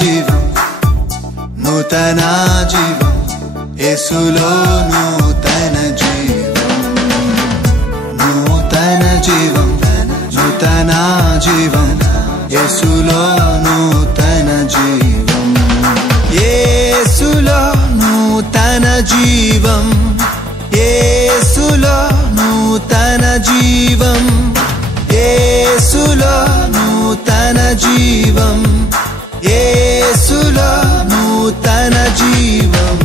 జీవం, నూతన జీవం, యేసులో నూతన జీవం, నూతన జీవం, నూతన జీవం, యేసులో నూతన జీవం, యేసులో నూతన జీవం, యేసులో నూతన జీవం, యేసులో నూతన జీవం, యేసులో నూతన జీవం,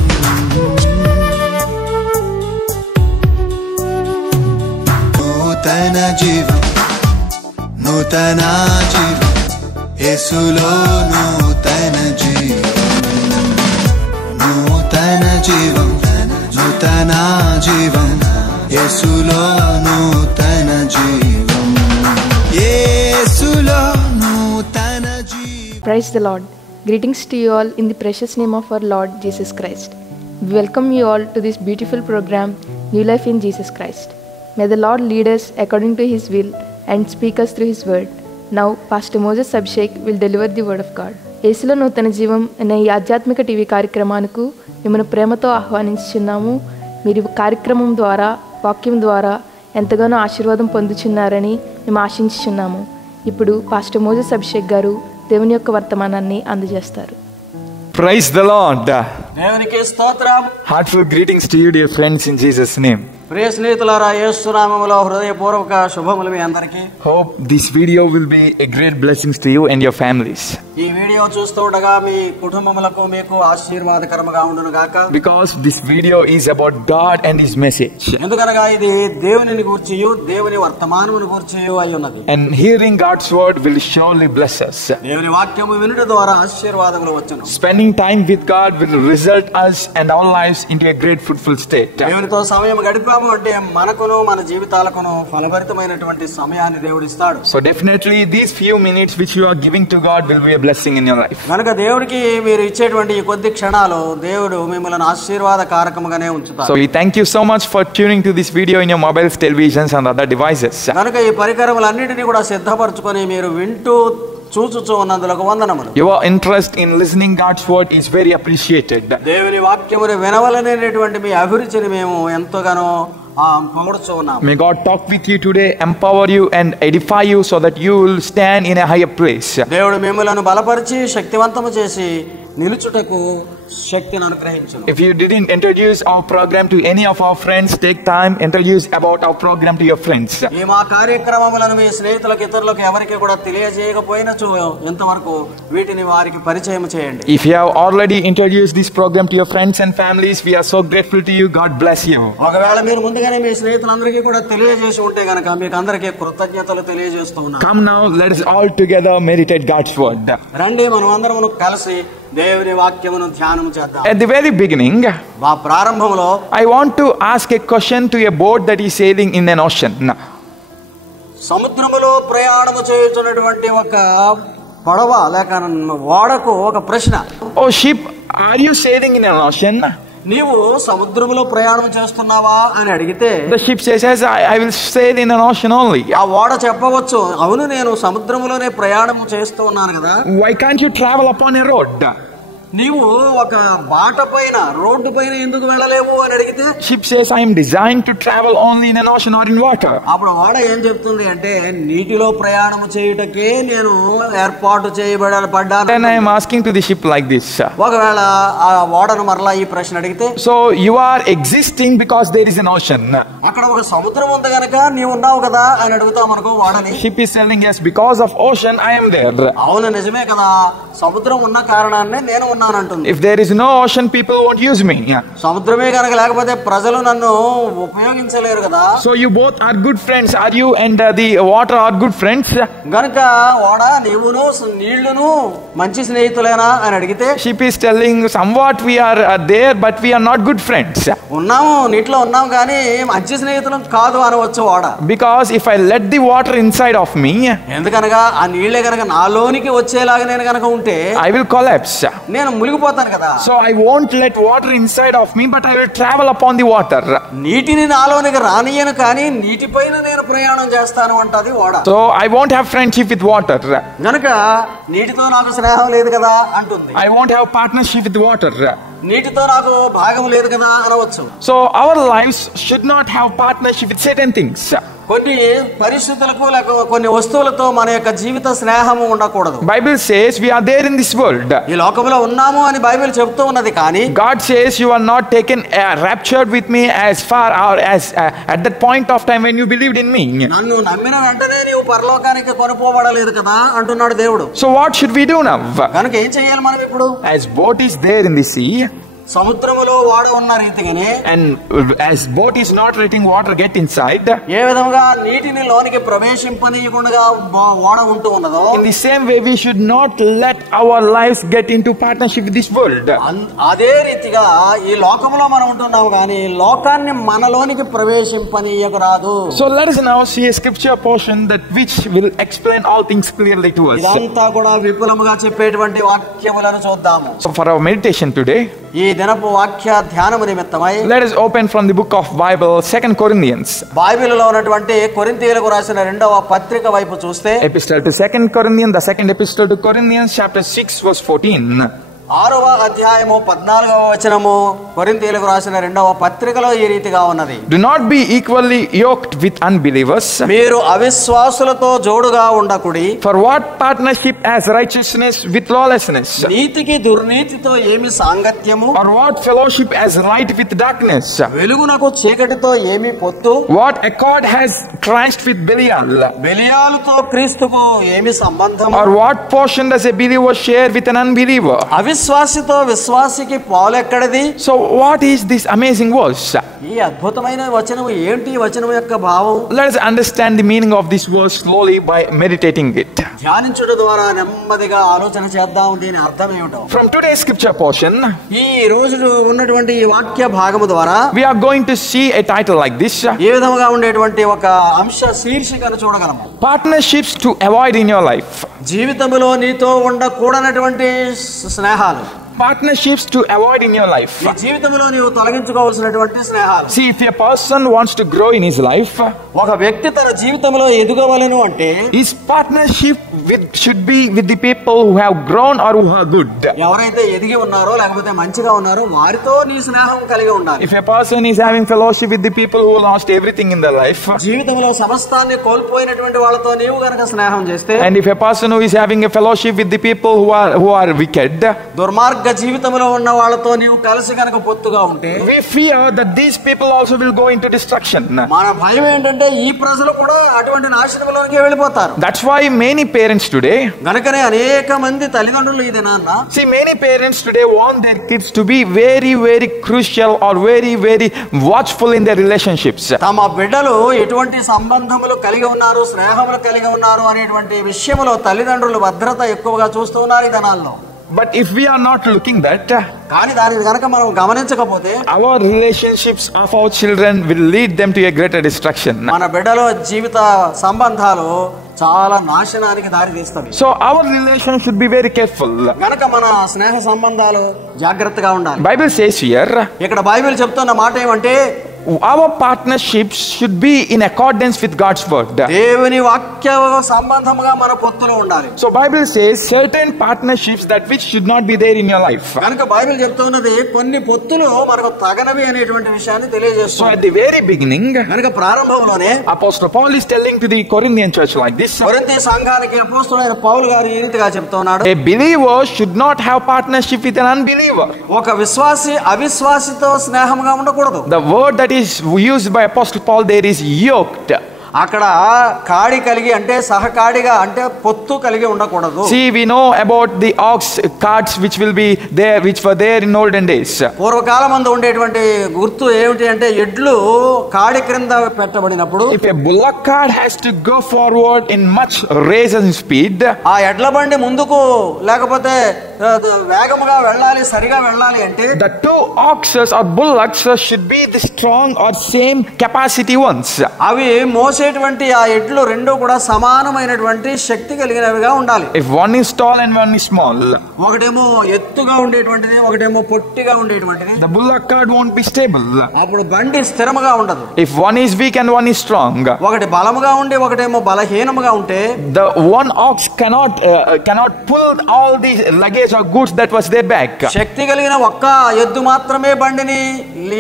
నూతన జీవం, నూతన జీవం, యేసులో నూతన జీవం, నూతన జీవం, నూతన జీవం, యేసులో నూతన జీవం, యేసులో నూతన జీవం. Praise the Lord. Greetings to you all in the precious name of our Lord Jesus Christ. We welcome you all to this beautiful program, New Life in Jesus Christ. May the Lord lead us according to His will and speak us through His word. Now, Pastor Moses Abhishek will deliver the word of God. యేసులో నూతన జీవం అనే ఈ ఆధ్యాత్మిక TV కార్యక్రమానికి మిమ్మల్ని ప్రేమతో ఆహ్వానించుచున్నాము. మీరు కార్యక్రమం ద్వారా, వాక్యం ద్వారా ఎంతగానో ఆశీర్వాదం పొందుచున్నారని మేము ఆశించుచున్నాము. ఇప్పుడు పాస్టర్ మోజెస్ అభిషేక్ గారు దేవుని యొక్క వర్తమానాన్ని అందజేస్తారు. Praise the Lord. దేవునికి స్తోత్రం. Heartfelt greetings to you, dear friends, in Jesus' name. ప్రియ స్నేహితులారా, యేసు నామములో హృదయపూర్వక శుభములు మీ అందరికీ. Hope this video will be a great blessing to you and your families. ఈ వీడియో చూస్తూ ఉండగా మీ కుటుంబములకు మీకు ఆశీర్వాదకరముగా ఉండును గాక. Because this video is about God and His message. ఎందుకనగా ఇది దేవునిని గూర్చియు దేవుని వర్తమానమును గూర్చియు అయి ఉన్నది. And hearing God's word will surely bless us. దేవుని వాక్యము వినుట ద్వారా ఆశీర్వాదములు వచ్చును. Spending time with God will result us and our lives into a great fruitful state. దేవునితో సమయం గడిపాము అంటే మనకును మన జీవితాలకును ఫలభరితమైనటువంటి సమయాన్ని దేవుడు ఇస్తాడు. So definitely these few minutes which you are giving to God will be a blessing in your life. కనుక దేవుడికి మీరు ఇచ్చేటువంటి ఈ కొద్ది క్షణాలు దేవుడు మిమ్మల్ని ఆశీర్వాదకారకముగానే ఉంచుతాడు. So we thank you so much for tuning to this video in your mobiles, televisions and other devices. కనుక ఈ పరికరములన్నిటినీ కూడా సిద్ధపరచుకొని మీరు వింటూ చూచుచూ ఉన్నందులకు వందనములు. Your interest in listening God's word is very appreciated. దేవుని వాక్యమును వినవలనేటువంటి మీ అభిరుచిని మేము ఎంతగానో పొగడుచూ ఉన్నాము. May God talk with you today, empower you and edify you so that you will stand in a higher place. దేవుడు మిమ్మలను బలపరిచి శక్తివంతము చేసి నిలుచుటకు శక్తిని అనుగ్రహించును. If you didn't introduce our program to any of our friends, take time introduce about our program to your friends. ఈ మా కార్యక్రమములను మీ స్నేహితులకు ఇతరులకు ఎవరికి కూడా తెలియజేయకపోయినచో ఎంతవరకు వీటిని వారికి పరిచయం చేయండి. If you have already introduced this program to your friends and families, we are so grateful to you. God bless you. ఒకవేళ మీరు ముందుగానే మీ స్నేహితులందరికీ కూడా తెలియజేసి ఉంటే గనక మీకు అందరికీ కృతజ్ఞతలు తెలియజేస్తూ ఉన్నాను. Come now, let us all together meditate God's word. రండి మనం అందరము కలిసి దేవుని వాక్యమును ధ్యానం చేద్దాం. At the very beginning, మా ప్రారంభంలో I want to ask a question to a boat that is sailing in an ocean. సముద్రములో ప్రయాణము చేయుచున్నటువంటి ఒక పడవ లేక ఓడకు ఒక ప్రశ్న. Oh ship, are you sailing in an ocean? నీవు సముద్రములో ప్రయాణం చేస్తున్నావా అని అడిగితే The ship says, yes, I will sail in an ocean only. ఆ ఓడ చెప్పవచ్చు, అవును నేను సముద్రములోనే ప్రయాణం చేస్తూ ఉన్నాను కదా. Why can't you travel upon a road? నీవు ఒక బాట పైన రోడ్డు పైన ఎందుకు వెళ్ళలేవు అని అడిగితే Ship says, I am designed to travel only in an ocean or in water. అప్పుడు ఓడ ఏం చెప్తుంది అంటే నీటిలో ప్రయాణం చేయుటకే నేను ఏర్పాటు చేయబడ్డాను. Then I am asking to the ship like this. ఒకవేళ ఆ ఓడను మరలా ఈ ప్రశ్న అడిగితే So you are existing because there is an ocean. అక్కడ ఒక సముద్రం ఉంది గనక నీవు ఉన్నావు కదా అని అడుగుతాం అనుకో ఓడని. Ship is telling, yes, because of ocean I am there. అవును నిజమే కదా, సముద్రం ఉన్న కారణాన్ని నేను ఉన్నాను అంటుంది. If there is no ocean, people won't use me. సముద్రమే కనుక లేకపోతే ప్రజలు నన్ను ఉపయోగించలేరు కదా. So you both are good friends. Are you and the water are good friends? గనుక ఓడ నీవును నీళ్లును మంచి స్నేహితులేనా అని అడిగితే Ship is telling, somewhat we are there but we are not good friends. ఉన్నాము నీటిలో ఉన్నాము కానీ మంచి స్నేహితులం కాదు అనవచ్చు ఓడ. Because if I let the water inside of me, ఎందుకనగా ఆ నీళ్లే కనుక నాలోనికి వచ్చేలాగా నేను కనుక ఉంటే I will collapse. నేను నేను మునిగిపోతాను కదా. So I won't let water inside of me, but I will travel upon the water. నీటిని నాలోనికి రానియను కానీ నీటిపైన నేను ప్రయాణం చేస్తాను అంటది ఓడ. So I won't have friendship with water. గనుక నీటితో నాకు స్నేహం లేదు కదా అంటుంది. I won't have partnership with water. నీటితో నాకు భాగం లేదు కదా అనవచ్చు. So our lives should not have partnership with certain things. కొన్ని పరిస్థితులకు లేక కొన్ని వస్తువులతో మన యొక్క జీవిత స్నేహము ఉండకూడదు. Bible says we are there in this world. ఈ లోకంలో ఉన్నాము అని బైబిల్ చెప్తూ ఉన్నది, కానీ God says you are not taken raptured with me as far or as at that point of time when you believed in me. నన్ను నమ్మిన వెంటనే నీవు పరలోకానికి కొనుపోబడలేదు కదా అంటున్నాడు దేవుడు. So what should we do now? కనుక ఏం చేయాలి మనం ఇప్పుడు? As boat is there in the sea, సముద్రములో ఓడ ఉన్న రీతిగానే, and as boat is not letting water get inside, ఏ విధంగా నీటిని లోనికి ప్రవేశింపనీయకుండా ఓడ ఉంటూ ఉన్నదో, in the same way we should not let our lives get into partnership with this world. అదే రీతిగా ఈ లోకంలో మనం ఉంటున్నాము, కానీ లోకాన్ని మనలోనికి ప్రవేశింపనీయకరాదు. So let us now see a scripture portion that which will explain all things clearly to us. ఇదంతా కూడా విపులముగా చెప్పేటువంటి వాక్యములను చూద్దాము. So for our meditation today, ఈ దినపు వాక్య ధ్యానము నిమిత్తమై let us open from the book of Bible 2 Corinthians. బైబిల్లో ఉన్నటువంటి కొరింథీయులకు రాసిన 2వ పత్రిక వైపు చూస్తే, Epistle to 2 Corinthians, the second epistle to Corinthians, chapter 6 verse 14. 6వ అధ్యాయము 14వ వచనము కొరింథీయులకు రాసిన 2వ పత్రికలో ఈ రీతిగా ఉన్నది. Do not be equally yoked with unbelievers. మీరు అవిశ్వాసులతో జోడుగా ఉండకుడి. For what partnership has righteousness with lawlessness? నీతికి దుర్నీతితో ఏమి సాంగత్యము? Or what fellowship has light with darkness? వెలుగునకు చీకటితో ఏమి పొత్తు? What accord has Christ with Belial? బెలియాలుతో క్రీస్తుకు ఏమి సంబంధం? Or what portion does a believer share with an unbeliever? అవిశ్వాసితో విశ్వాసికి పాలెక్కడిది? So what is this amazing verse? ఈ అద్భుతమైన వచనం ఏంటి? ఈ వచనం యొక్క భావం Let us understand the meaning of this verse slowly by meditating it. ధ్యానించుట ద్వారా నెమ్మదిగా ఆలోచన చేద్దాం దీని అర్థం ఏమిటో. From today's scripture portion, ఈ రోజు ఉన్నటువంటి ఈ వాక్య భాగము ద్వారా we are going to see a title like this. ఏ విధంగా ఉండేటువంటి ఒక అంశ శీర్షికను చూడగలము. Partnerships to avoid in your life. జీవితంలో నీతో ఉండకూడనటువంటి స్నేహాలు. Partnerships to avoid in your life. ఈ జీవితంలో నీవు తొలగించుకోవాల్సినటువంటి స్నేహాలు. See, if a person wants to grow in his life, ఒక వ్యక్తి తన జీవితంలో ఎదగవలెను అంటే his partnership should be with the people who have grown or who are good. ఎవరైతే ఎదిగి ఉన్నారో లేకపోతే మంచిగా ఉన్నారో వారితో నీ స్నేహం కలిగి ఉండాలి. If a person is having fellowship with the people who lost everything in their life, జీవితంలో సమస్తాన్ని కోల్పోయినటువంటి వాళ్ళతో నీవు గనక స్నేహం చేస్తే, and if a person who is having a fellowship with the people who are wicked, దుర్మార్గ జీవితంలో ఉన్న వాళ్ళతో నీవు కలిసి గనక పొత్తుగా ఉంటే, we fear that these people also will go into destruction. మన భయం ఏంటంటే ఈ ప్రజలు కూడా అటువంటి నాశనంలోకి వెళ్ళిపోతారు. That's why many parents today, గనుకనే అనేక మంది తల్లిదండ్రులు ఈ దినాన్న, see, many parents today want their kids to be very very crucial or very very watchful in their relationships. తమ బిడ్డలు ఎటువంటి సంబంధములు కలిగి ఉన్నారు, స్నేహములు కలిగి ఉన్నారు అనేటువంటి విషయంలో తల్లిదండ్రులు భద్రత ఎక్కువగా చూస్తూ ఉన్నారు ఈ దినాల్లో. But if we are not looking that, కానీ దానిని గనక మనం గమనించకపోతే our relationships of our children will lead them to a greater destruction. మన బిడ్డల జీవిత సంబంధాలు చాలా నాశనానికి దారి తీస్తాయి. So our relation should be very careful. గనక మన స్నేహ సంబంధాలు జాగ్రత్తగా ఉండాలి. Bible says here, ఇక్కడ బైబిల్ చెప్తున్న మాట ఏమంటే, our partnerships should be in accordance with God's word. దేవుని వాక్య సంబంధముగా మన పొత్తులు ఉండాలి. So Bible says certain partnerships that which should not be there in your life. కనుక బైబిల్ చెప్తున్నది కొన్ని పొత్తులు మనకు తగనవి అనేటువంటి విషయాన్ని తెలియజేస్తుంది. So at the very beginning, కనుక ప్రారంభంలోనే Apostle Paul is telling to the Corinthian church like this. కొరింథీ సంఘానికి అపోస్తలుడైన పౌలు గారు ఈ రీతిగా చెప్తున్నాడు, A believer should not have partnership with an unbeliever. ఒక విశ్వాసి అవిశ్వాసితో స్నేహంగా ఉండకూడదు. The word that is used by Apostle Paul there is yoked. అక్కడ కాడి కలిగి అంటే సహకాడిగా అంటే పొత్తు కలిగి ఉండకూడదు. See, we know about the ox carts which were there in olden days. పూర్వకాలమందు ఉండేటువంటి గుర్తు ఏమిటి అంటే ఎడ్లు కాడి క్రింద పెట్టబడినప్పుడు If a bullock cart has to go forward in much race and speed, ఆ ఎడ్ల బండి ముందుకు లేకపోతే వేగముగా వెళ్ళాలి, సరిగా వెళ్ళాలి అంటే the two oxes or bullocks should be the strong or same capacity ones. అవి మోసే వచ్చేటువంటి ఆ ఎడ్లు రెండు కూడా సమానమైనటువంటి శక్తి కలిగినవిగా ఉండాలి. If one is tall and one is small, ఒకటేమో ఎత్తుగా ఉండేటువంటిది, ఒకటేమో పొట్టిగా ఉండేటువంటిది, the bullock cart won't be stable. అప్పుడు బండి స్థిరముగా ఉండదు. If one is weak and one is strong, ఒకటి బలముగా ఉండి ఒకటేమో బలహీనముగా ఉంటే the one ox cannot pull all the luggage or goods that was their back. శక్తి కలిగిన ఒక్క ఎద్దు మాత్రమే బండిని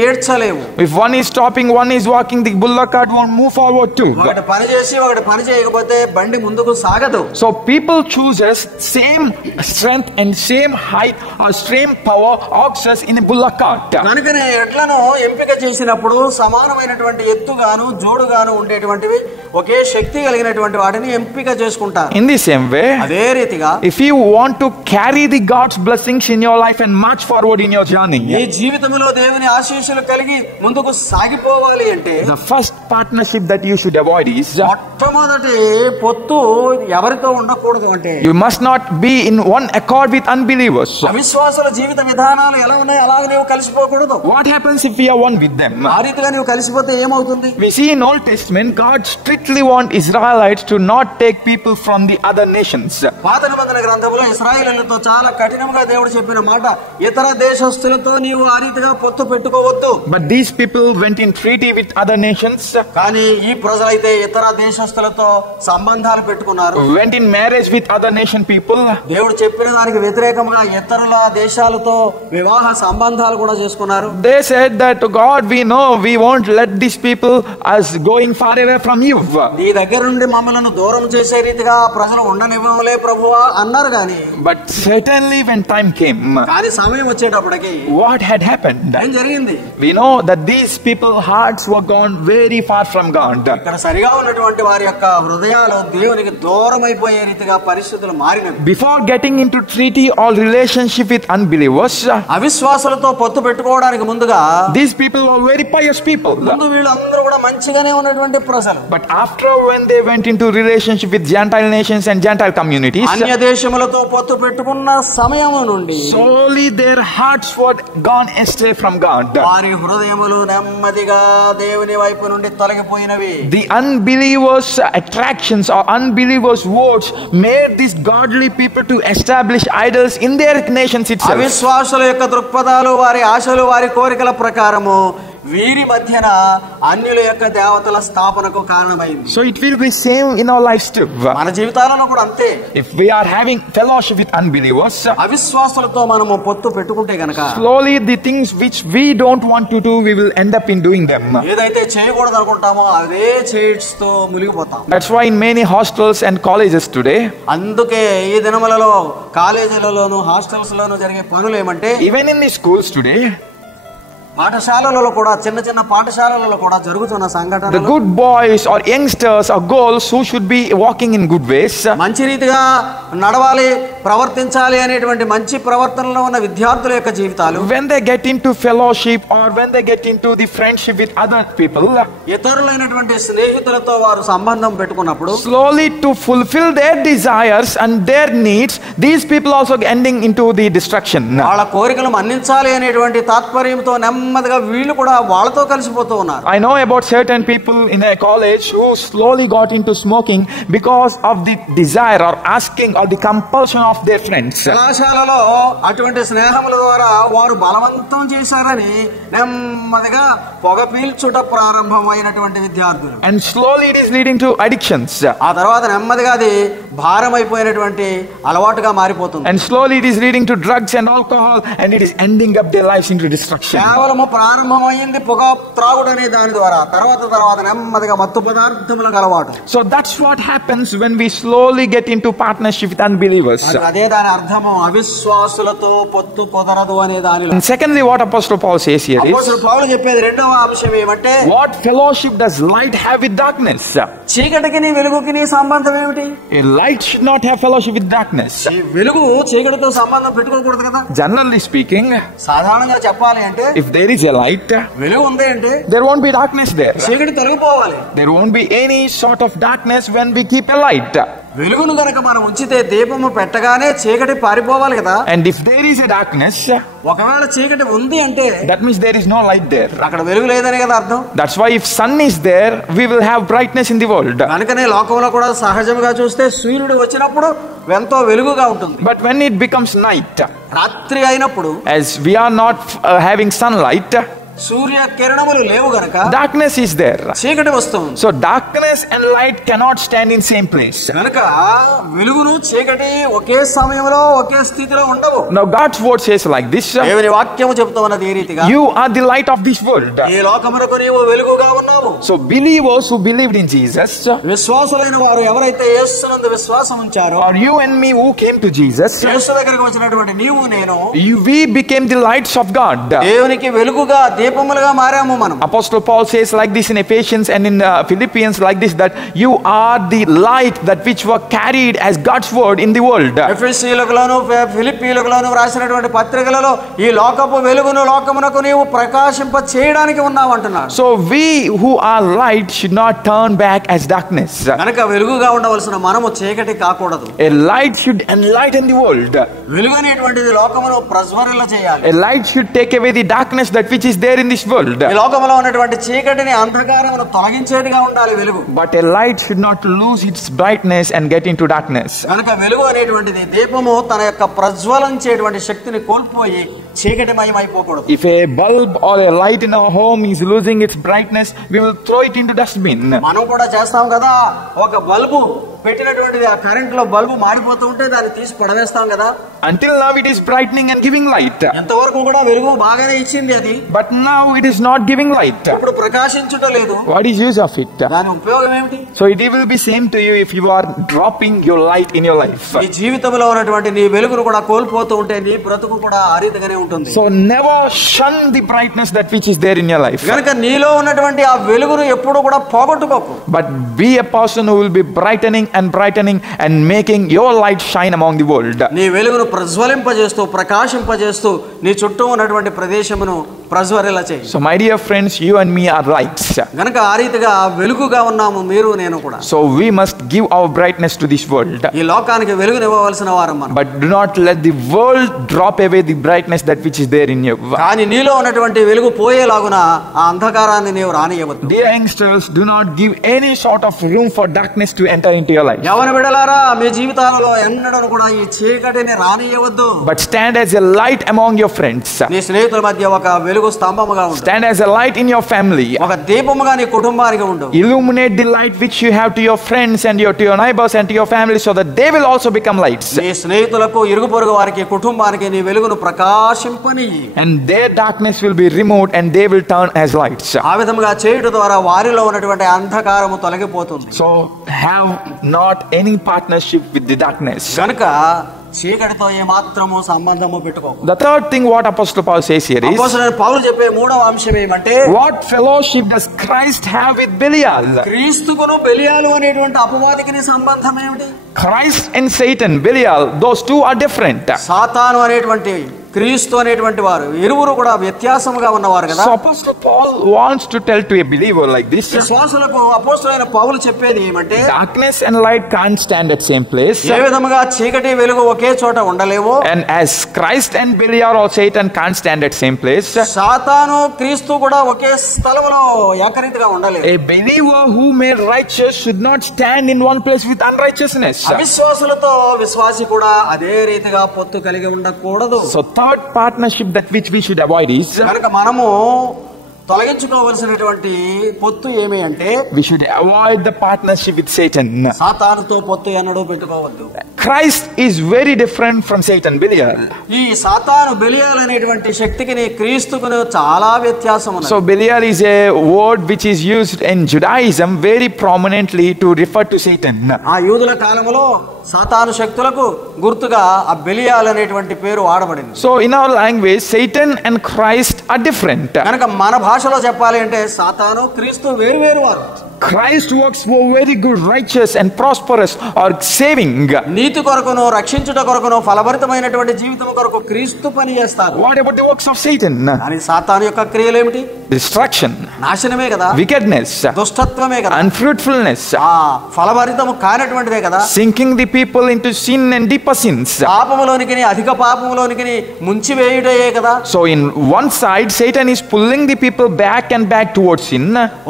ఏడ్చలేవు. If one is stopping, one is walking, the bullock cart won't move forward too. ఒకటి పని చేసి ఒకటి పని చేయకపోతే బండి ముందుకు సాగదు. So people chooses same strength and same height or same power oxes in a bullock cart. కనుకనే ఎడ్లను ఎంపిక చేసినప్పుడు సమానమైనటువంటి ఎత్తుగాను జోడుగాను ఉండేటువంటివి ఒకే శక్తి కలిగినటువంటి వాటిని ఎంపిక చేసుకుంటారు. In the same way, అదే రీతిగా if you want to carry the God's blessings in your life and march forward in your journey, ఈ జీవితంలో దేవుని ఆశీస్సులు కలిగి ముందుకు సాగిపోవాలి అంటే the first partnership that you should avoid is మొట్టమొదటి పొత్తు ఎవరితో ఉండకూడదు అంటే you must not be in one accord with unbelievers. అవిశ్వాసుల జీవిత విధానాలు ఎలా ఉన్నాయి అలాగే నువ్వు కలిసిపోకూడదు. What happens if we are one with them? ఆ రీతిగా నువ్వు కలిసిపోతే ఏమవుతుంది? We see in Old Testament God strictly want Israelites to not take people from the other nations. పాత నిబంధన గ్రంథంలో ఇశ్రాయేలీయులతో చాలా కఠినంగా దేవుడు చెప్పిన మాట, ఇతర దేశస్తులతో నీవు ఆ రీతిగా పొత్తు పెట్టుకోవద్దు. But these people went in treaty with other nations, కానీ ఈ ప్రజలైతే ఇతర దేశస్తులతో సంబంధాలు పెట్టుకున్నారు. went in marriage with other nation people. దేవుడు చెప్పిన దానికి వ్యతిరేకంగా ఇతరుల దేశాలతో వివాహ సంబంధాలు కూడా చేసుకున్నారు. They said that God, we know we won't let these people as going far away from you. నీ దగ్గర నుండి మమ్మల్ని దూరం చేసే రీతిగా ప్రజలు ఉండనివ్వలే ప్రభువా అన్నారు. కానీ But certainly when time came, కానీ సమయం వచ్చేటప్పటికి what had happened? ఏం జరిగింది? We know that these people hearts were gone very far from God. ఇక్కడ సరిగా ఉన్నటువంటి వారి యొక్క హృదయాలు దేవునికి దూరం అయిపోయే రీతిగా పరిస్థితులు మారినవి. Before getting into treaty or relationship with unbelievers, అవిశ్వాసులతో పొత్తు పెట్టుకోవడానికి ముందుగా these people were very pious people. ముందు వీళ్ళందరూ కూడా మంచిగానే ఉన్నటువంటి ప్రజలు. But after when they went into relationship with Gentile nations and Gentile communities, అన్య దేశములతో పొత్తు పెట్టుకున్న సమయము నుండి slowly their hearts were gone astray from God. వారి హృదయములు నెమ్మదిగా దేవుని వైపు నుండి తొలగిపోయినవి. The unbelievers' attractions or unbelievers' votes made these godly people to establish idols in their nations itself. అవిశ్వాసుల యొక్క దృక్పథాలు, వారి ఆశలు, వారి కోరికల ప్రకారము వీరి మధ్యన అన్యుల యొక్క దేవతల స్థాపనకు కారణమైంది. So it will be same in our lives too. మన జీవితాలలో కూడా అంతే. If we are having fellowship with unbelievers, అవిశ్వాసులతో మనము పొత్తు పెట్టుకుంటే గనక slowly the things which we don't want to do, we will end up in doing them. ఏదైతే చేయకూడదు అనుకుంటామో అదే చేస్తూ మునిగిపోతాం. That's why in many hostels and colleges today, అందుకే ఈ దినములలో కాలేజీలలోను హాస్టల్స్ లోను జరిగే పనులు ఏమంటే, even in the schools today, పాఠశాలలలో కూడా చిన్న చిన్న పాఠశాలలలో కూడా జరుగుతున్న the సంఘటనలు, good boys or youngsters or girls who should be walking in good ways, మంచి రీతిగా నడవాలి, ప్రవర్తించాలి అనేటువంటి మంచి ప్రవర్తనలో ఉన్న విద్యార్థుల యొక్క జీవితాలు when they get into fellowship or when they get into the friendship with other people, ఇతరులైనటువంటి స్నేహితులతో వారు సంబంధం పెట్టుకున్నప్పుడు slowly to fulfill their desires and their needs, these people also ending into the destruction. వాళ్ళ కోరికలు మన్నించాలి అనేటువంటి తాత్పర్యంతో నెమ్మదిగా వీళ్ళు కూడా వాళ్ళతో కలిసిపోతూ ఉన్నారు. I know about certain people in a college who slowly got into smoking because of the desire or asking or the compulsion of their friends. కళాశాలలో అటువంటి స్నేహముల ద్వారా వారు బలవంతం చేశారని నెమ్మదిగా పొగ పీల్చుట ప్రారంభమైనటువంటి విద్యార్థులు. And slowly it is leading to addictions. ఆ తర్వాత నెమ్మదిగా అది భారమైపోయినటువంటి అలవాటుగా మారిపోతుంది. And slowly it is leading to drugs and alcohol, and it is ending up their lives into destruction. కేవలము ప్రారంభమైంది పొగ త్రాగుడనే దాని ద్వారా, తర్వాత నెమ్మదిగా మత్తు పదార్థములకు అలవాటు. So that's what happens when we slowly get into partnership with unbelievers. అదే దాని అర్థము, అవిశ్వాసులతో పొత్తు కుదరదు అనే దానిలో. And secondly, what Apostle Paul says here is, అపోస్తలుడు పౌలు చెప్పేది రెండవ అంశం ఏమంటే, what fellowship does light have with darkness? చీకటికి నీ వెలుగుకి నీ సంబంధం ఏమిటి? A light should not have fellowship with darkness. ఈ వెలుగు చీకటితో సంబంధం పెట్టుకోకూడదు కదా. Generally speaking, సాధారణంగా చెప్పాలి అంటే if there is a light, వెలుగు ఉంది అంటే there won't be darkness there. చీకటి తొలగిపోవాలి. There won't be any sort of darkness when we keep a light. వెలుగును గనక మనం ఉంచితే దీపము పెట్టగానే చీకటి పారిపోవాలి కదా. And if there is a darkness, ఒకవేళ చీకటి ఉంది అంటే that means there is no light there. అక్కడ వెలుగు లేదని కదా అర్థం. That's why if sun is there, we will have brightness in the world. కనుకనే లోకంలో కూడా సహజంగా చూస్తే సూర్యుడు వచ్చినప్పుడు ఎంతో వెలుగుగా ఉంటుంది. But when it becomes night, రాత్రి అయినప్పుడు as we are not having sunlight, సూర్య కిరణములు లేవు గనక darkness is there. చీకటి వస్తుంది. So darkness and light cannot stand in same place. కనుక వెలుగును చీకటి ఒకే సమయంలో ఒకే స్థితిలో ఉండవు. Now God's word says like this, దేవుని వాక్యము చెప్తున్నది ఈ రీతిగా, you are the light of this world. ఈ లోకమునకు నీవు వెలుగుగా ఉన్నావు. So believers who believed in Jesus, విశ్వాసులైన వారు ఎవరైతే యేసునందు విశ్వాసం ఉంచారో, or you and me who came to Jesus, యేసు దగ్గరికి వచ్చినటువంటి నీవు నేను, we became the lights of God. దేవునికి వెలుగుగా దీపములుగా మారాము మనం. Apostle Paul says like this in Ephesians and in Philippians like this, that you are the light that which were carried as God's word in the world. ఎఫెసీయులకును ఫిలిప్పీయులకును రాసినటువంటి పత్రికలలో ఈ లోకపు వెలుగును లోకమునకు నీవు ప్రకాశింప చేయడానికి ఉన్నావు అంటున్నాడు. So we who are light should not turn back as darkness. కనుక వెలుగుగా ఉండవలసిన మనము చీకటి కాకూడదు. A light should enlighten the world. వెలుగు అనేటువంటిది లోకమును ప్రజ్వరిల్ల చేయాలి. A light should take away the darkness that which is there in this world. ఈ లోకములో ఉన్నటువంటి చీకటిని అంధకారమును తొలగించేదిగా ఉండాలి వెలుగు. But a light should not lose its brightness and get into darkness. కనుక వెలుగు అనేటువంటిది దీపము తన యొక్క ప్రజ్వలించేటువంటి శక్తిని కోల్పోయి చీకటిమయమైపోకూడదు. If a bulb or a light in our home is losing its brightness, we will throw it into dustbin. మనం కూడా చేస్తాం కదా, ఒక బల్బు పెట్టినటువంటిది ఆ కరెంట్ లో బల్బు మాడిపోతూ ఉంటే దాన్ని తీసి పడవేస్తాం కదా. Until now it is brightening and giving light. ఎంతవరకు కూడా వెలుగు బాగానే ఇచ్చింది అది. But now it is not giving light. ఇప్పుడు ప్రకాశించుట లేదు. What is use of it? దాని ఉపయోగం ఏమిటి? So it will be same to you if you are dropping your light in your life. నీ జీవితంలో ఉన్నటువంటి నీ వెలుగును కూడా కోల్పోతూ ఉంటే నీ బ్రతుకు కూడా అరితగానే ఉంటుంది. So never shun the brightness that which is there in your life. కనుక నీలో ఉన్నటువంటి ఆ వెలుగును ఎప్పుడూ కూడా పోగొట్టుకోకు. But be a person who will be brightening and making your light shine among the world. నీ వెలుగును ప్రజ్వలింపజేస్తూ ప్రకాశింపజేస్తూ నీ చుట్టూ ఉన్నటువంటి ప్రదేశమును ప్రజ్వరిల్ల చేయి. So my dear friends, you and me are lights. గనుక ఆ రీతిగా వెలుగుగా ఉన్నాము మీరు నేను కూడా. So we must give our brightness to this world. ఈ లోకానికి వెలుగునివ్వవలసిన వారం మనం. But do not let the world drop away the brightness that which is there in you. కానీ నీలో ఉన్నటువంటి వెలుగు పోయేలాగున ఆ అంధకారాన్ని నీవు రానియవద్దు. Dear youngsters, do not give any sort of room for darkness to enter into your life. యవన బిడ్డలారా, మీ జీవితాలలో ఎన్నడూ కూడా ఈ చీకటిని రానియవద్దు. But stand as a light among your friends. నీ స్నేహితుల మధ్య ఒక వెలుగు స్తంభముగా ఉండు. Stand as a light in your family. ఒక దీపముగా నీ కుటుంబానికి ఉండు. Illuminate the light which you have to your friends and to your neighbors and to your family, so that they will also become lights. నీ స్నేహితులకు ఇరుగు పొరుగు వారికి కుటుంబానికి నీ వెలుగును ప్రకాశింపని. And their darkness will be removed and they will turn as lights. ఆ విధముగా చేయుట ద్వారా వారిలో ఉన్నటువంటి అంధకారము తొలగిపోతుంది. So have not any partnership with the darkness. కనుక చీకటితో ఏ మాత్రము సంబంధము పెట్టుకోకు. The third thing what Apostle Paul says here is, అపోస్తలుడైన పౌలు చెప్పే మూడవ అంశం ఏమంటే, what fellowship does Christ have with Belial? క్రీస్తుకును బెలియాలు అనేటువంటి అపవాదికి సంబంధం ఏమిటి? Christ and Satan, Belial, those two are different. సాతాను అనేటువంటి క్రీస్తు అనేటువంటి వారు ఇరువురు కూడా వ్యత్యాసముగా ఉన్నవారు కదా. So Apostle Paul wants to tell to a believer like this, విశ్వాసులకు అపోస్తలుడైన పౌలు చెప్పేది ఏమంటే, darkness and light can't stand at same place. ఏ విధముగా చీకటి వెలుగు ఒకే చోట ఉండలేవు. And as Christ and Belial or Satan can't stand at same place, సాతాను క్రీస్తు కూడా ఒకే స్థలములో ఏకరీతిగా ఉండలేవు. a believer who made righteous should not stand in one place with unrighteousness. అవిశ్వాసులతో విశ్వాసి కూడా అదే రీతిగా పొత్తు కలిగి ఉండకూడదు. So third partnership that which we should avoid is, కనుక మనము తొలగించుకోవలసినటువంటి పొత్తు ఏమి అంటే, we should avoid the partnership with Satan. సాతానుతో పొత్తు ఎన్నడూ పెట్టుకోవద్దు. Christ is very different from Satan, Belial. ఈ సాతాను బెలియాల్ అనేటువంటి శక్తికి క్రీస్తుకు చాలా వ్యత్యాసం ఉంది. So Belial is a word which is used in Judaism very prominently to refer to Satan. ఆ యూదుల కాలంలో సాతాను శక్తులకు గుర్తుగా ఆ బెలియాల్ అనేటువంటి పేరు వాడబడింది. So in our language, Satan and Christ are different. కనుక మన భాషలో చెప్పాలి అంటే సాతాను క్రీస్తు వేరు వేరు వారు. Christ's works were very good, righteous and prosperous or saving. నీతి కొరకును రక్షించుట కొరకును ఫలభరితమైనటువంటి జీవితం కొరకు క్రీస్తు పని చేస్తారు. What about the works of Satan? కానీ సాతాను యొక్క క్రియలు ఏమిటి? Destruction, నాశనమే కదా, wickedness, దుష్టత్వమే కదా, unfruitfulness, ఫలభరితము కానటువంటిదే కదా, sinking the people into sin and deeper sins. పాపములోనికి అధిక పాపములోనికి ముంచివేయుటయే కదా. So in one side Satan is pulling the people back and back towards sin.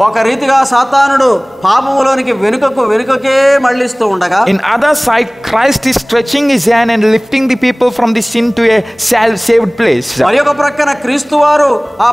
ఒక రీతిగా సాతానుడు పాపములోనికి వెనుకకే మళ్ళిస్తూ ఉండగా, In other side Christ is stretching his hand and lifting the people from the sin to a saved place. మరి ఒక ప్రక్కన క్రీస్తు వారు ఆ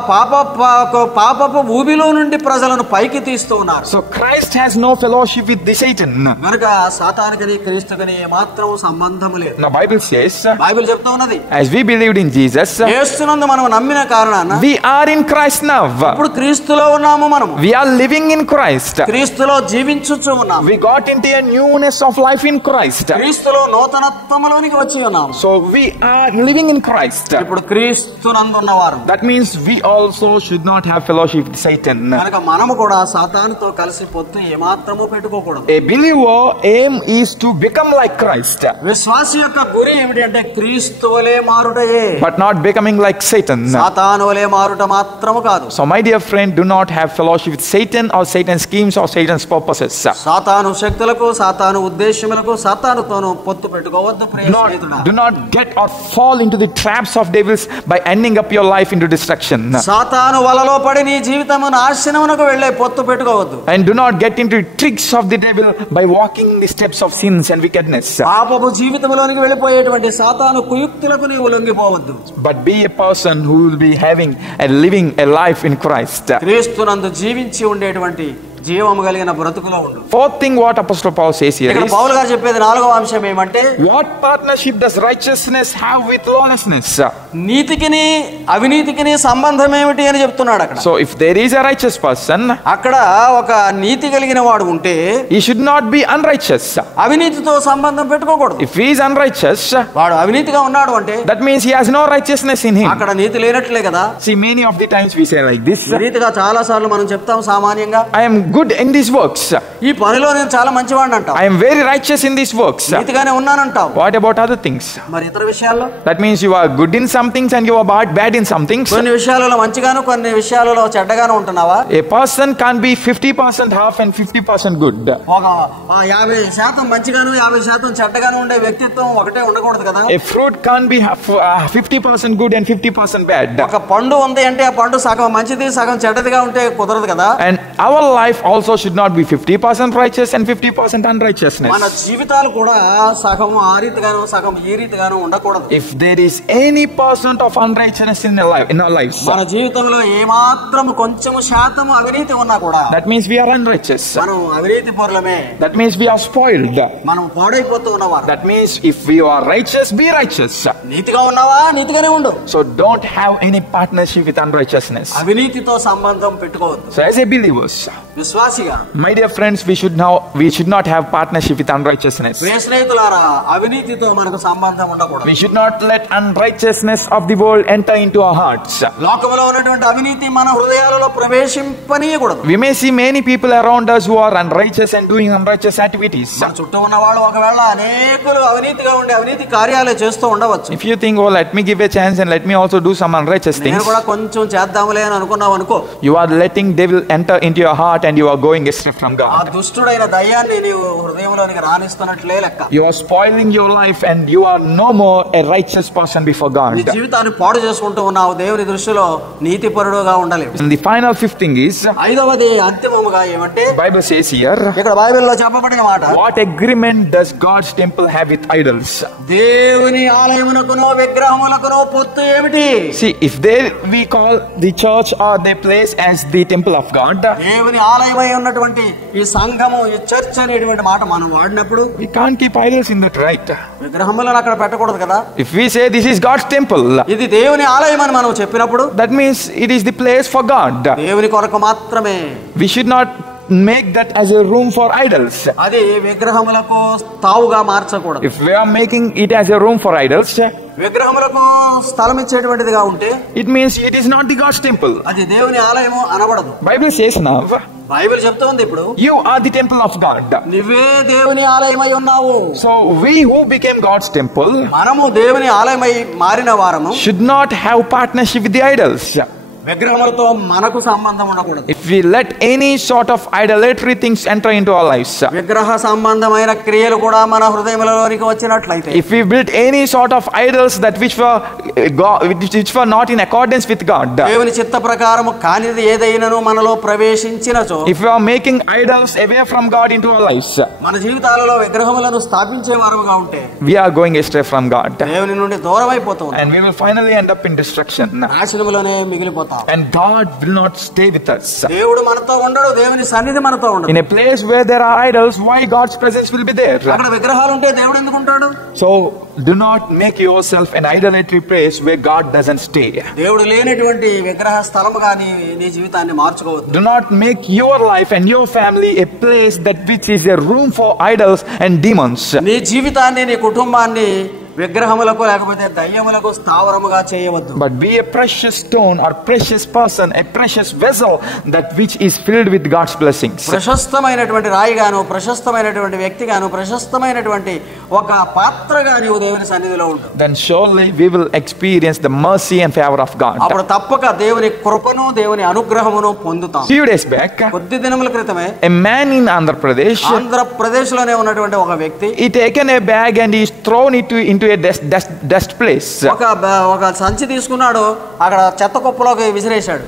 పాపపు ఊబిలో నుండి ప్రజలను పైకి తీస్తూ ఉన్నారు. So Christ has no fellowship with the Satan. కనుక సాతానుకి క్రీస్తుకి ఏమాత్రం సంబంధము లేదు. The Bible says, బైబిల్ చెప్తా ఉన్నది, as we believed in Jesus, యేసునందు మనం నమ్మిన కారణాన we are in Christ now. ఇప్పుడు క్రీస్తులో ఉన్నాము. మనము We are living in Christ. క్రీస్తులో జీవించుచు ఉన్నాము. We got into a newness of life in Christ. క్రీస్తులో నూతనత్వములోనికి వచ్చి ఉన్నాము. So we are living in Christ. ఇప్పుడు క్రీస్తునందు ఉన్నవారు. That means we also should not have fellowship with Satan. కనుక మనము కూడా సాతానుతో కలిసి పొత్తు ఏమాత్రము పెట్టుకోకూడదు. A believer aim is to become like Christ, విశ్వాసి యొక్క గురి ఏమిటి అంటే క్రీస్తు వలె మారుటయే, but not becoming like Satan. సాతాను వలె మారుట మాత్రము కాదు. So my dear friend, do not have fellowship with Satan or Satan's schemes or Satan's purposes. సాతాను శక్తులకు, సాతాను ఉద్దేశములకు, సాతానుతోను పొత్తు పెట్టుకోవద్దు ప్రియ స్నేహితుడా. Do not get or fall into the traps of devils by ending up your life into destruction. సాతాను వలలో పడి నీ జీవితము నాశనమునకు వెళ్ళే పొత్తు పెట్టుకోవద్దు. And do not get into tricks of the devil by walking the steps of sins and wickedness. పాపపు జీవితంలోనికి వెళ్ళిపోయేటువంటి సాతాను కుయుక్తులకు నీవు లొంగిపోవద్దు. But be a person who will be having and living a life in Christ. క్రీస్తునందు జీవించి ఉండేటువంటి జీవము కలిగిన బ్రతుకులో ఉండు. Fourth thing what Apostle Paul says here ఇక్కడ is, పౌలు గారు చెప్పేది నాలుగవ అంశం ఏమంటే, what partnership does righteousness have with lawlessness? నీతికిని అవినీతికిని సంబంధం ఏమిటి అని చెప్తున్నాడు అక్కడ. So if there is a righteous person, అక్కడ ఒక నీతి కలిగిన వాడు ఉంటే he should not be unrighteous. అవినీతితో సంబంధం పెట్టుకోకూడదు. If he is unrighteous, వాడు అవినీతిగా ఉన్నాడు అంటే that means he has no righteousness in him. అక్కడ నీతి లేనట్లే కదా. See, many of the times we say like this, రీతిగా చాలా సార్లు మనం చెప్తాం సామాన్యంగా, I am good in these works, ఈ పనిలో నేను చాలా మంచివాడిని అంటాం. I am very righteous in these works. నీతిగానే ఉన్నానంటాం. What about other things? మరి ఇతర విషయాల్లో? That means you are good in some things and you are bad in some things. కొన్ని విషయాలలో మంచిగాను కొన్ని విషయాలలో చెడ్డగాను ఉంటున్నావా? A person can't be 50% half and 50% good. ఒక 50% మంచిగాను 50% చెడ్డగాను ఉండే వ్యక్తిత్వం ఒకటే ఉండకూడదు కదా. A fruit can't be 50% good and 50% bad. ఒక పండు ఉంది అంటే ఆ పండు సగం మంచిది సగం చెడ్డదిగా ఉంటే కుదరదు కదా. And our life also should not be 50% righteous and 50% unrighteousness. మన జీవితాలు కూడా సగం ఆ రీతిగాను సగం ఈ రీతిగాను ఉండకూడదు. If there is any percent of unrighteousness in our lives, మన జీవితంలో ఏమాత్రం కొంచెం శాతం అవినీతి ఉన్నా కూడా that means we are unrighteous. మనం అవినీతి పరులమే. That means we are spoiled. మనం పాడైపోతూ ఉన్నవారు. That means if we are righteous, be righteous. నీతిగా ఉన్నావా నీతిగానే ఉండు. So don't have any partnership with unrighteousness. అవినీతితో సంబంధం పెట్టుకోవద్దు. So as a believers, విశ్వాసిగా, my dear friends, we should not have partnership with unrighteousness. ప్రియ స్నేహితులారా, అవినీతితో మనకు సంబంధం ఉండకూడదు. We should not let unrighteousness of the world enter into our hearts. లోకములో ఉన్నటువంటి అవినీతి మన హృదయాలలో ప్రవేశింపనీయకూడదు. We may see many people around us who are unrighteous and doing unrighteous activities. మన చుట్టూ ఉన్న వాళ్ళు ఒకవేళ అనేకులు అవినీతిగా ఉండే అవినీతి కార్యాలే చేస్తూ ఉండవచ్చు. If you think, oh, let me give a chance and let me also do some unrighteous things, నేను కూడా కొంచెం చేద్దాంలే అని అనుకున్నావు అనుకో, you are letting devil enter into your heart and you are going astray from ఆ God. దుష్టుడైన దయ్యాన్ని నీవు హృదయంలోనికి రానిస్తున్నట్లే లెక్క. You are spoiling your life and you are no more a righteous person before నీ God. జీవితాన్ని పాడు చేసుకుంటూ ఉన్నావు. దేవుని దృష్టిలో నీతిపరుడుగా ఉండలేవు. And the final fifth thing is, ఐదవది అంతిమముగా ఏమంటే, Bible says here, ఇక్కడ బైబిల్లో చెప్పబడిన మాట, what agreement does God's temple have with idols? దేవుని ఆలయమునకును విగ్రహములకును పొత్తు ఏమిటి? See, if we call the church or the place as the temple of God, దేవుని ఆలయమై ఉన్నటువంటి ఈ సంఘము, ఈ చర్చ్ అనేటువంటి మాట మనం వాడినప్పుడు we can't keep idols in that, right? విగ్రహములను అక్కడ పెట్టకూడదు కదా. If we say this is God's temple, ఇది దేవుని ఆలయం అని మనం చెప్పినప్పుడు that means it is the place for God. దేవుని కొరకు మాత్రమే. We should not make that as a room for idols. అది విగ్రహములకు తావుగా మార్చకూడదు. If we are making it as a room for idols, విగ్రహములకు స్థలం ఇచ్చేటువంటిదిగా ఉంటే it means it is not the God's temple. అది దేవుని ఆలయము అనబడదు. Bible says now, బైబిల్ చెప్తోంది ఇప్పుడు you are the temple of God. నువ్వే దేవుని ఆలయమై ఉన్నావు. So we who became God's temple మనము దేవుని ఆలయమై మారిన వారము should not have partnership with the idols. విగ్రహములతో మనకు సంబంధం ఉండకూడదు. If we let any sort of idolatry things enter into our lives, విగ్రహ సంబంధమైన క్రియలు కూడా మన హృదయములలోనికి వచ్చినట్లయితే, if we built any sort of idols that which were not in accordance with God, దేవుని చిత్త ప్రకారము కానిది ఏదైనాను మనలో ప్రవేశించినచో, if we are making idols away from God into our lives, మన జీవితాలలో విగ్రహములను స్థాపించే వారుగా ఉంటే we are going astray from God, దేవుని నుండి దూరం అయిపోతాం. and we will finally end up in destruction. నాశనములోనే మిగిలిపోతాం. And God will not stay with us. దేవుడు మనతో ఉండడు. దేవుని సన్నిధి మనతో ఉండదు. In a place where there are idols, why God's presence will be there? అక్కడ విగ్రహాలు ఉంటే దేవుడు ఎందుకు ఉంటాడు? So do not make yourself an idolatry place where God doesn't stay. దేవుడు లేనటువంటి విగ్రహ స్థలముగా నీ జీవితాన్ని మార్చుకోవద్దు. Do not make your life and your family a place that which is a room for idols and demons. నీ జీవితాన్ని, నీ కుటుంబాన్ని విగ్రహములకు లేకపోతే దయ్యములకు స్థావరముగా చేయవద్దు. But be a precious stone or precious person, a precious vessel that which is filled with God's blessings. ప్రశస్తమైనటువంటి రాయిగాను, ప్రశస్తమైనటువంటి వ్యక్తిగాను, ప్రశస్తమైనటువంటి ఒక పాత్రగా నీవు దేవుని సన్నిధిలో ఉండు. Then surely we will experience the mercy and favor of God. అప్పుడు తప్పక దేవుని కృపను, దేవుని అనుగ్రహమును పొందుతాం. Few days back, కొద్ది దినముల క్రితమే a man in Andhra Pradesh, Andhra Pradesh లోనే ఉన్నటువంటి ఒక వ్యక్తి he taken a bag and he thrown it into a dust place. ఒక సంచి తీసుకున్నాడు, అక్కడ చెత్త కుప్పలోకి విసిరేశాడు.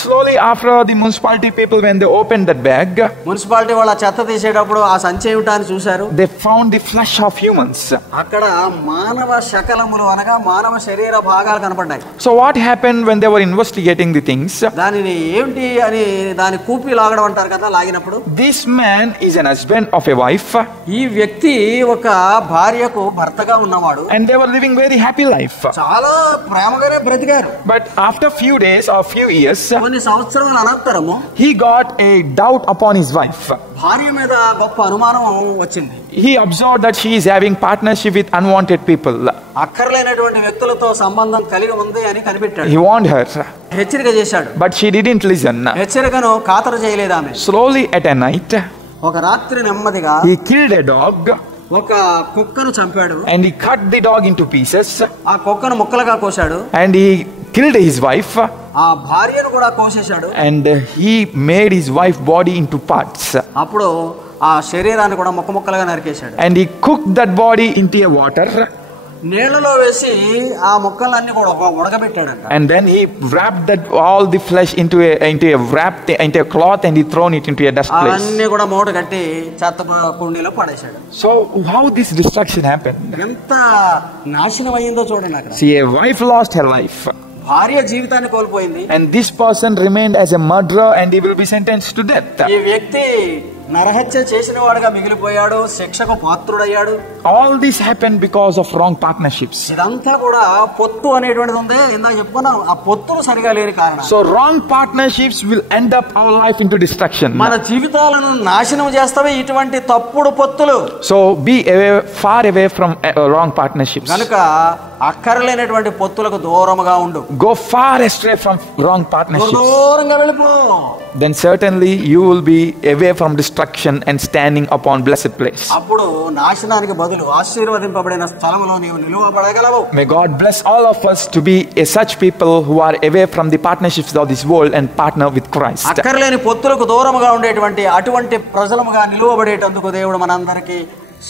Slowly after the municipality people, when they opened that bag, municipality వాళ్ళ చెత్త తీసేటప్పుడు ఆ సంచి ఏమిటా అని చూశారు. they found the flesh of humans. అక్కడ మానవ శకలములు అనగా మానవ శరీర భాగాలు కనపడ్డాయి. So what happened when they were investigating the things? దానిని ఏమిటి అని దాని కూపి లాగడం అంటారు కదా, లాగినప్పుడు This man is an husband of a wife, ఈ వ్యక్తి ఒక భార్యకు భర్తగా ఉన్నవాడు. and they were living very happy life. చాలా ప్రేమగానే బ్రతికారు. But after few days or few years, కొన్ని సంవత్సరాల అనంతరము he got a doubt upon his wife. భార్య మీద గొప్ప అనుమానం వచ్చింది. He observed that she is having partnership with unwanted people. అక్కర్లేనటువంటి వ్యక్తులతో సంబంధం కలిగి ఉంది అని కనిపెట్టాడు. He warned her, హెచ్చరిక చేశాడు. but she didn't listen. హెచ్చరికను ఖాతరు చేయలేదు ఆమె. Slowly at a night, ఒక రాత్రి నెమ్మదిగా he killed a dog ఒక కుక్కను చంపాడు. and he cut the dog into pieces, ఆ కుక్కను ముక్కలుగా కోశాడు. and he killed his wife, ఆ భార్యను కూడా కోసేశాడు. and he made his wife's body into parts, అప్పుడు ఆ శరీరాన్ని కూడా ముక్క ముక్కలుగా నరికేశాడు. and he cooked that body into a water, నీళ్ళలో వేసి ఆ ముక్కలన్నీ కూడా ఉడకబెట్టాడంట. and then he wrapped that all the flesh into a cloth, and he thrown it into a dust place. అవన్నీ కూడా మూట కట్టి చెత్త కుండీలో పడేశాడు. So how this destruction happened? ఎంత నాశనం అయ్యిందో చూడండి అక్కడ. See, a wife lost her life, భార్య జీవితాన్ని కోల్పోయింది. and this person remained as a murderer, and he will be sentenced to death. ఈ వ్యక్తి నరహత్య చేసిన వాడుగా మిగిలిపోయాడు, శిక్షకు పాత్రుడయ్యాడు. All this happened because of wrong partnerships. ఇదంతా కూడా పొత్తు అనేటువంటిది ఉంది, ఇందాక చెప్పుకున్నాం. ఆ పొత్తులు సరిగా లేని కారణం. So wrong partnerships will end up our life into destruction. మన జీవితాలను నాశనం చేస్తావే ఇటువంటి తప్పుడు పొత్తులు. So be far away from wrong partnerships. కనుక అక్కర్లేనటువంటి పొత్తులకు దూరంగా ఉండు. Go far astray from wrong partnerships. దూరంగా వెళ్ళిపో. Then certainly you will be away from destruction and standing upon blessed place. అప్పుడు నాశనానికి బదులు ఆశీర్వదింపబడిన స్థలములో నీవు నిలువబడగలవు. May God bless all of us to be such people who are away from the partnerships of this world and partner with Christ. అక్కర్లేని పొత్తులకు దూరంగా ఉండేటువంటి అటువంటి ప్రజలముగా నిలువబడేటందుకు దేవుడు మనందరికీ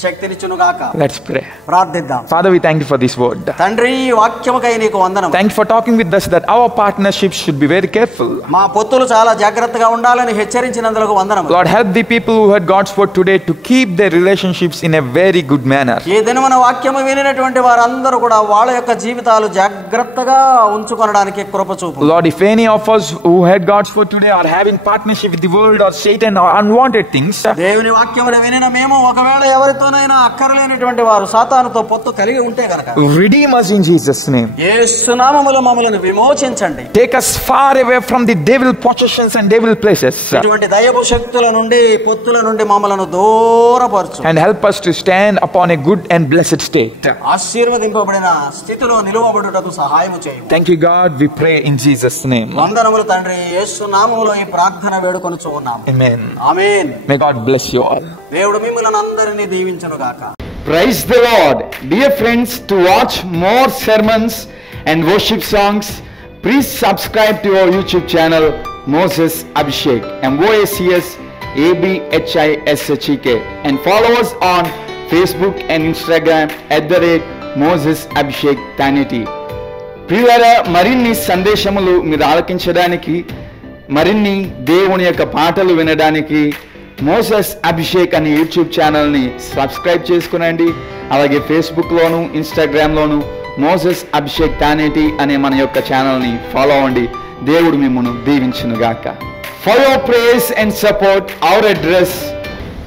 శక్తినిచ్చునుగాక. Let's pray. ప్రార్థిద్దాం. Father, we thank you for this word. తండ్రి, ఈ వాక్యముకై నీకు వందనం. Thank you for talking with us that our partnerships should be very careful. మా పొత్తులు చాలా జాగ్రత్తగా ఉండాలని హెచ్చరించినందుకు వందనం. Lord, help the people who heard God's word today to keep their relationships in a very good manner. ఈ దినమున వాక్యము వినినటువంటి వారందరూ కూడా వాళ్ళ యొక్క జీవితాలు జాగ్రత్తగా ఉంచుకొనడానికి కృప చూపు. Lord, if any of us who heard God's word today are having partnership with the world or Satan or unwanted things, దేవుని వాక్యమును వినిన మేము ఒకవేళ ఎవరితో ఎవరితోనైనా అక్కరలేనటువంటి వారు సాతానుతో పొత్తు కలిగి ఉంటే గనక redeem us in Jesus' name. యేసు నామములో మమ్మల్ని విమోచించండి. Take us far away from the devil possessions and devil places. ఇటువంటి దయ్యపు శక్తుల నుండి పొత్తుల నుండి మమ్మలను దూరపరచు. And help us to stand upon a good and blessed state. ఆశీర్వదింపబడిన స్థితిలో నిలువబడుటకు సహాయము చేయి. Thank you, God. We pray in Jesus' name. వందనములు తండ్రి, యేసు నామములో ఈ ప్రార్థన వేడుకొనుచు ఉన్నాము. Amen. Amen. May God bless you all. దేవుడు మిమ్మల్ని అందరినీ దీవించును గాక. Praise the Lord. Dear friends, to watch more sermons and worship songs, please subscribe to our YouTube channel Moses Abhishek, MOSES ABHISHEK, and follow us on Facebook and Instagram @Moses Abhishek Tanity. ప్రియులారా, మరిన్ని సందేశములు మీరు ఆలకించడానికి, మరిన్ని దేవుని యొక్క పాటలు వినడానికి Moses Abhishek అనే YouTube ఛానల్ని సబ్స్క్రైబ్ చేసుకునండి. అలాగే ఫేస్బుక్లోను ఇన్స్టాగ్రామ్లోను మోసెస్ అభిషేక్ తానేటి అనే మన యొక్క ఛానల్ని ఫాలో అవ్వండి. దేవుడు మిమ్మల్ని దీవించునుగాక. For your prayers and support our address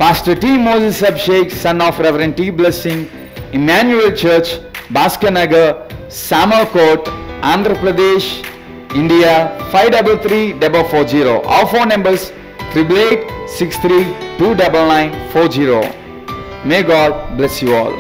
Pastor T. Moses Abhishek, son of Reverend T. Blessing, Emmanuel Church, Bhaskar Nagar, Samal Court, Andhra Pradesh, India 533440. Our phone numbers 8883 29940. May God bless you all.